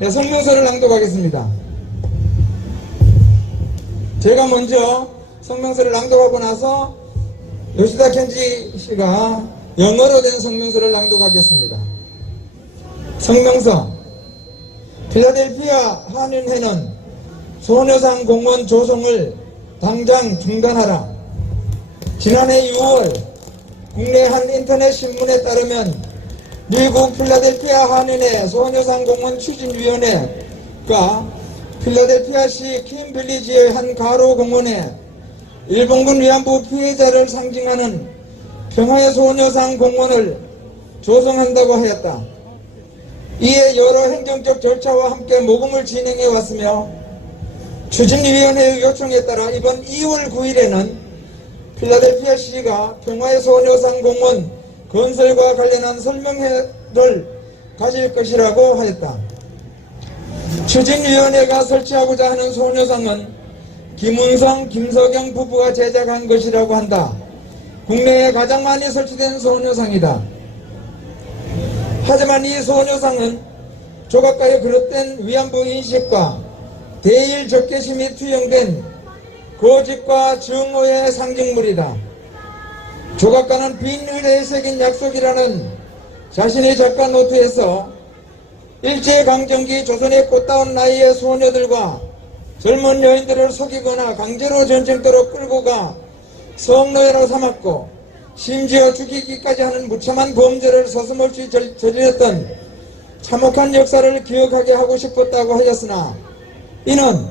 네, 성명서를 낭독하겠습니다. 제가 먼저 성명서를 낭독하고 나서 요시다 켄지 씨가 영어로 된 성명서를 낭독하겠습니다. 성명서. 필라델피아 한인회는 소녀상 공원 조성을 당장 중단하라. 지난해 6월 국내 한 인터넷 신문에 따르면 미국 필라델피아 한인회 소녀상 공원 추진위원회가 필라델피아시 킴빌리지의 한 가로 공원에 일본군 위안부 피해자를 상징하는 평화의 소녀상 공원을 조성한다고 하였다. 이에 여러 행정적 절차와 함께 모금을 진행해 왔으며 추진위원회의 요청에 따라 이번 2월 9일에는 필라델피아시가 평화의 소녀상 공원 건설과 관련한 설명회를 가질 것이라고 하였다. 추진위원회가 설치하고자 하는 소녀상은 김운성, 김석영 부부가 제작한 것이라고 한다. 국내에 가장 많이 설치된 소녀상이다. 하지만 이 소녀상은 조각가의 그릇된 위안부 인식과 대일 적개심이 투영된 거짓과 증오의 상징물이다. 조각가는 빈 의뢰에 새긴 약속이라는 자신의 작가 노트에서 일제강점기 조선의 꽃다운 나이의 소녀들과 젊은 여인들을 속이거나 강제로 전쟁터로 끌고 가 성노예로 삼았고 심지어 죽이기까지 하는 무참한 범죄를 서슴없이 저질렀던 참혹한 역사를 기억하게 하고 싶었다고 하였으나 이는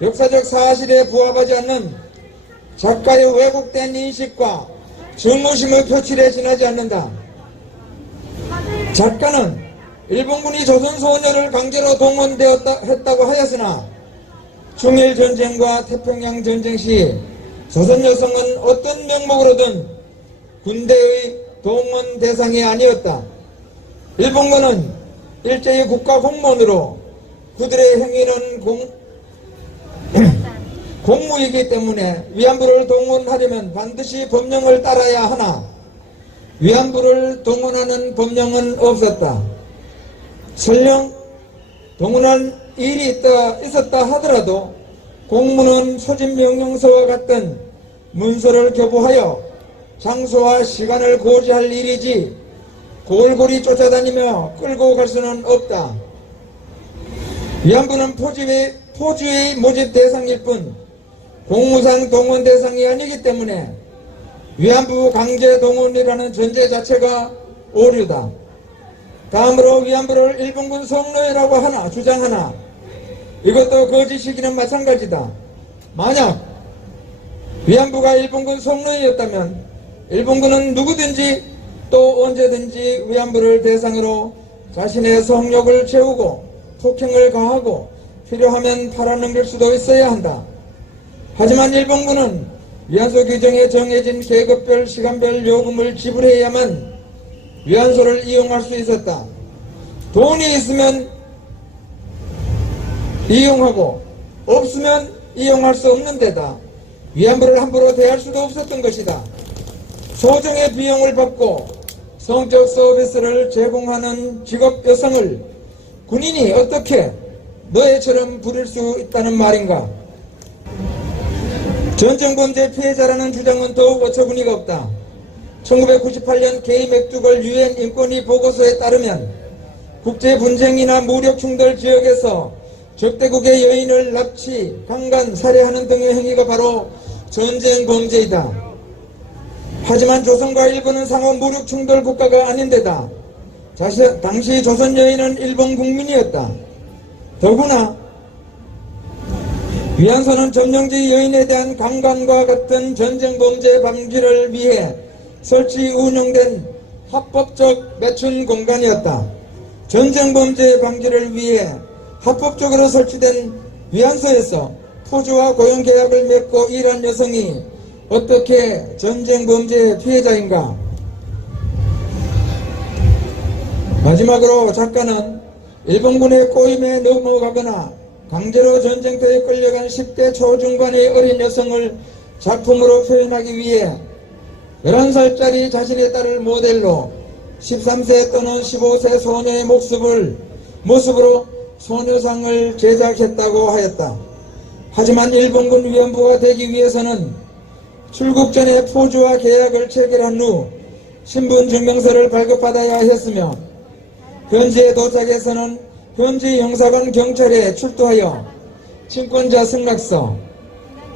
역사적 사실에 부합하지 않는 작가의 왜곡된 인식과 증오심의 표출에 지나지 않는다. 작가는 일본군이 조선 소녀를 강제로 동원했다고 하였으나 중일전쟁과 태평양 전쟁 시 조선 여성은 어떤 명목으로든 군대의 동원 대상이 아니었다. 일본군은 일제의 국가 공무원으로 그들의 행위는 공무이기 때문에 위안부를 동원하려면 반드시 법령을 따라야 하나 위안부를 동원하는 법령은 없었다. 설령 동원할 일이 있었다 하더라도 공무는 소집명령서와 같은 문서를 교부하여 장소와 시간을 고지할 일이지 골고리 쫓아다니며 끌고 갈 수는 없다. 위안부는 포주의 모집 대상일 뿐 공무상 동원 대상이 아니기 때문에 위안부 강제 동원이라는 전제 자체가 오류다. 다음으로 위안부를 일본군 성노예라고 주장하나 이것도 거짓이기는 마찬가지다. 만약 위안부가 일본군 성노예였다면 일본군은 누구든지 또 언제든지 위안부를 대상으로 자신의 성욕을 채우고 폭행을 가하고 필요하면 팔아넘길 수도 있어야 한다. 하지만 일본군은 위안소 규정에 정해진 계급별 시간별 요금을 지불해야만 위안소를 이용할 수 있었다. 돈이 있으면 이용하고 없으면 이용할 수 없는 데다 위안부를 함부로 대할 수도 없었던 것이다. 소정의 비용을 받고 성적 서비스를 제공하는 직업 여성을 군인이 어떻게 노예처럼 부릴 수 있다는 말인가? 전쟁범죄 피해자라는 주장은 더욱 어처구니가 없다. 1998년 게이 맥두걸 유엔 인권위 보고서에 따르면 국제분쟁이나 무력충돌 지역에서 적대국의 여인을 납치, 강간, 살해하는 등의 행위가 바로 전쟁범죄이다. 하지만 조선과 일본은 상호 무력충돌 국가가 아닌데다 당시 조선 여인은 일본 국민이었다. 더구나 위안소는 점령지 여인에 대한 강간과 같은 전쟁범죄 방지를 위해 설치 운영된 합법적 매춘 공간이었다. 전쟁범죄 방지를 위해 합법적으로 설치된 위안소에서 포주와 고용계약을 맺고 일한 여성이 어떻게 전쟁범죄 피해자인가? 마지막으로 작가는 일본군의 꼬임에 넘어가거나 강제로 전쟁터에 끌려간 10대 초중반의 어린 여성을 작품으로 표현하기 위해 11살짜리 자신의 딸을 모델로 13세 또는 15세 소녀의 모습으로 소녀상을 제작했다고 하였다. 하지만 일본군 위안부가 되기 위해서는 출국 전에 포주와 계약을 체결한 후 신분증명서를 발급받아야 했으며 현지에 도착해서는 현지 영사관 경찰에 출두하여 친권자 승낙서,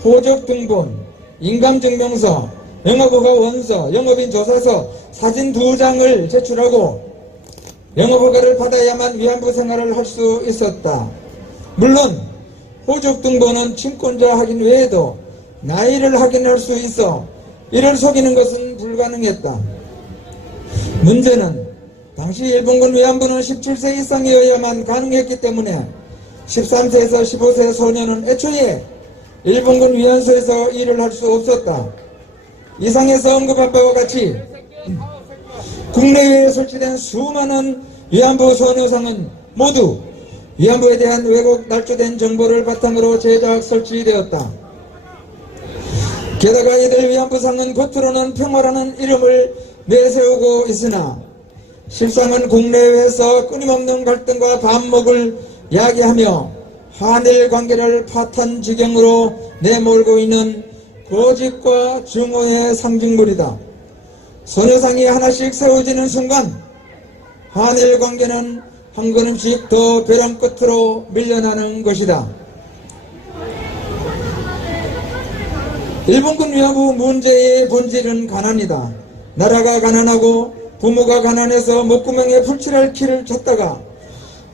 호적 등본, 인감증명서, 영업허가 원서, 영업인 조사서, 사진 2장을 제출하고 영업허가를 받아야만 위안부 생활을 할 수 있었다. 물론 호적 등본은 친권자 확인 외에도 나이를 확인할 수 있어 이를 속이는 것은 불가능했다. 문제는 당시 일본군 위안부는 17세 이상이어야만 가능했기 때문에 13세에서 15세 소년은 애초에 일본군 위안소에서 일을 할 수 없었다. 이상에서 언급한 바와 같이 국내외에 설치된 수많은 위안부 소녀상은 모두 위안부에 대한 왜곡 날조된 정보를 바탕으로 제작 설치되었다. 게다가 이들 위안부상은 겉으로는 평화라는 이름을 내세우고 있으나 실상은 국내외에서 끊임없는 갈등과 반목을 야기하며 한일 관계를 파탄 지경으로 내몰고 있는 고집과 증오의 상징물이다. 소녀상이 하나씩 세워지는 순간 한일 관계는 한 걸음씩 더 벼랑 끝으로 밀려나는 것이다. 일본군 위안부 문제의 본질은 가난이다. 나라가 가난하고 부모가 가난해서 목구멍에 풀칠할 키를 찾다가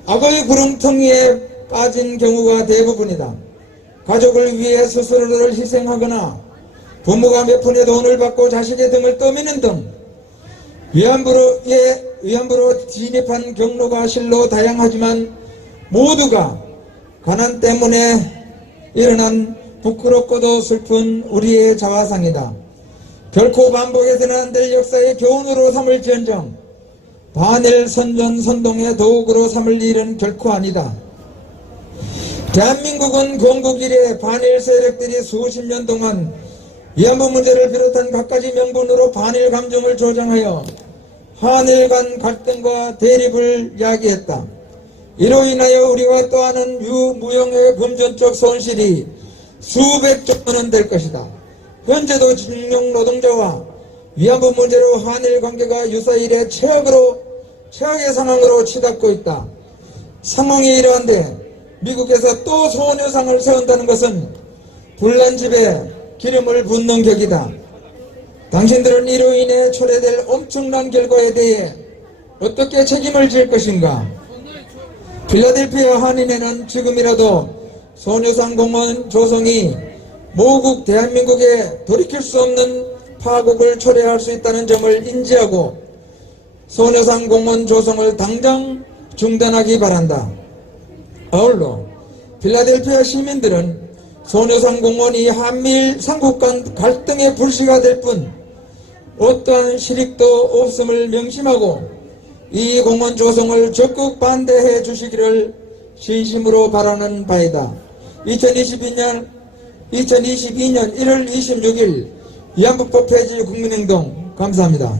악의 구렁텅이에 빠진 경우가 대부분이다. 가족을 위해 스스로를 희생하거나 부모가 몇 푼의 돈을 받고 자식의 등을 떠미는 등 위안부로 진입한 경로가 실로 다양하지만 모두가 가난 때문에 일어난 부끄럽고도 슬픈 우리의 자화상이다. 결코 반복해서는 안 될 역사의 교훈으로 삼을지언정 반일 선전 선동의 도구로 삼을 일은 결코 아니다. 대한민국은 건국 이래 반일 세력들이 수십 년 동안 위안부 문제를 비롯한 갖가지 명분으로 반일 감정을 조장하여 한일 간 갈등과 대립을 야기했다. 이로 인하여 우리가 또하는 유무형의 금전적 손실이 수백조 원은 될 것이다. 현재도 징용 노동자와 위안부 문제로 한일 관계가 유사일의 최악의 상황으로 치닫고 있다. 상황이 이러한데 미국에서 또 소녀상을 세운다는 것은 불난집에 기름을 붓는 격이다. 당신들은 이로 인해 초래될 엄청난 결과에 대해 어떻게 책임을 질 것인가? 필라델피아 한인회는 지금이라도 소녀상 공원 조성이 모국 대한민국에 돌이킬 수 없는 파국을 초래할 수 있다는 점을 인지하고 소녀상 공원 조성을 당장 중단하기 바란다. 아울러 필라델피아 시민들은 소녀상 공원이 한미일 삼국 간 갈등의 불씨가 될 뿐 어떠한 실익도 없음을 명심하고 이 공원 조성을 적극 반대해 주시기를 진심으로 바라는 바이다. 2022년 1월 26일 위안부법 폐지 국민행동 감사합니다.